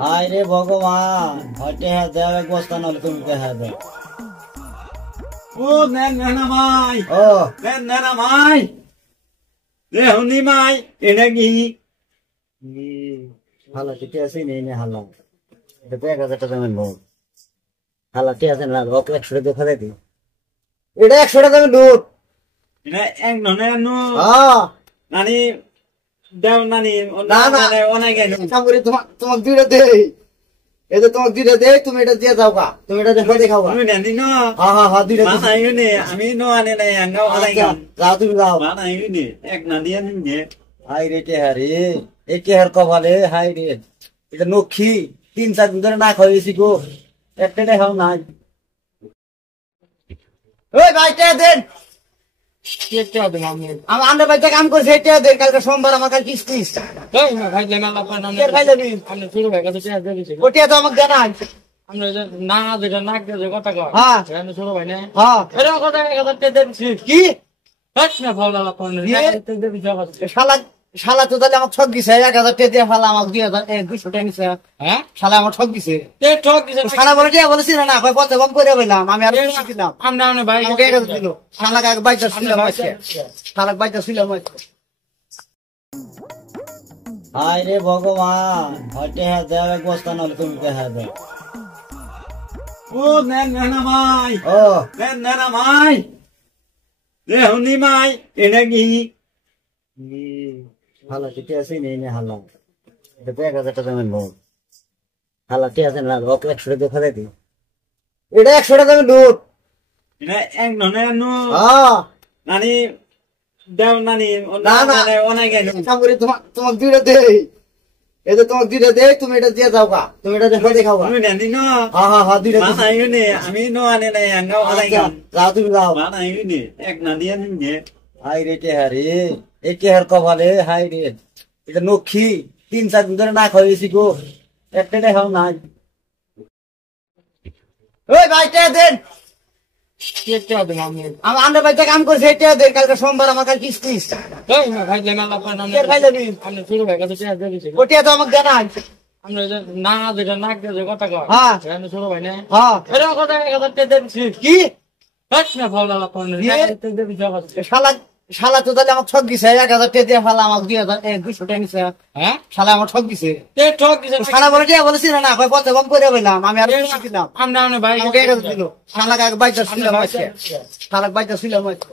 হায় রে ভগবান, হয়তো হ্যাঁ দেও এক বস্তা নলে তুমি হ্যাঁ দেও। ও নেন না মাই, ও নেন না মাই, রে হুনি মাই, এটা কি? হালা ঠিক আছে নেই নে হালা, এটা 1000 টাকা দামের নোট। হালা ঠিক আছে না, ওকে 100 টাকা ফেলে দি। এটা 100 টাকা দামের নোট। এটা এক ননে নু হ্যাঁ নানি দেও নানি না না অনেক সামরি তোমাক দুইটা দেই, এটা তোমাক দুইটা দেই, তুমি এটা দিয়ে যাও গা, তুমি এটা দেখো দেখাও গা। তুমি নেন ন হ্যাঁ হ্যাঁ হ্যাঁ দুইটা মানা ইউনি আমি নো আনে নাই আঙ্গাও আলাই আচ্ছা, যাও তুমি যাও। মানা ইউনি এক না দিয়ে নিয়ে হাই রে টেহারে, এই টেহার কপালে হাই রে, এটা নক্ষী 3-4 দিন ধরে না খাইছি গো, একটা দেখাও নাই। ওই ভাই টেহা দেন, আমরা বাড়িতে কাম করছি, টেহা দেন, কালকে সোমবার আমার কাছে কিস্তি। কে খাইলামি? ও টেহা তো আমাকে জানাই। হ্যাঁ হ্যাঁ কি শালা, শালা তো তাহলে আমাকে ঠক দিছে, 1000 টাকা দিয়ে শালা আমাকে 200 টাকা নিছে। শালা আমার ঠক দিছে, শালা বলে টিয়া বলেছি না, কয় পথে কম করে বললাম, আমি আর দিলাম আমাকে 1000 দিল। শালা বাইকটা ছিলাম আজকে, শালা বাইকটা ছিলাম আজকে। হায় রে ভগবান, হয়তো হ্যাঁ দেও এক বস্তা নলে তুমি হ্যাঁ দেও। ও নেন না মাই, ও নেন না মাই, রে হুনি মাই, এটা কি? হালা ঠিক আছে নেই নে হালা, এটা 1000 টাকা দামের নোট। হালা ঠিক আছে না, ওকে 100 টাকা ফেলে দি। এটা 100 টাকা দামের নোট। এটা এক ননে নু হ্যাঁ নানি দেও নানি না না অনেক সামরি তোমাক দুইটা দেই, এটা তোমাক দুইটা দেই, তুমি এটা দিয়ে যাও গা, তুমি এটা দেখো দেখাও গা। তুমি নেন ন হ্যাঁ হ্যাঁ হ্যাঁ দুইটা মানা ইউনি আমি নো আনে নাই আঙ্গাও আলাই আচ্ছা, যাও তুমি যাও। মানা ইউনি এক না দিয়ে নিয়ে হাই রে টেহারে, এই টেহার কপালে হাই রে, এটা নক্ষী 3-4 দিন ধরে না খাইছি গো, একটা দেখাও নাই। ওই ভাই টেহা দেন, আমরা বাড়িতে কাম করছি, টেহা দেন, কালকে সোমবার আমার কাছে কিস্তি। কে খাইলামি? ও টেহা তো আমাকে জানাই। হ্যাঁ হ্যাঁ কি শালা, শালা তো তাহলে আমাকে ঠক দিছে, 1000 টাকা দিয়ে শালা আমাকে 200 টাকা নিছে। শালা আমার ঠক দিছে, শালা বলে টিয়া বলেছি না, কয় পথে কম করে বললাম, আমি আর দিলাম আমাকে 1000 দিল। শালা বাইকটা ছিলাম আজকে, শালা বাইকটা ছিলাম আজকে।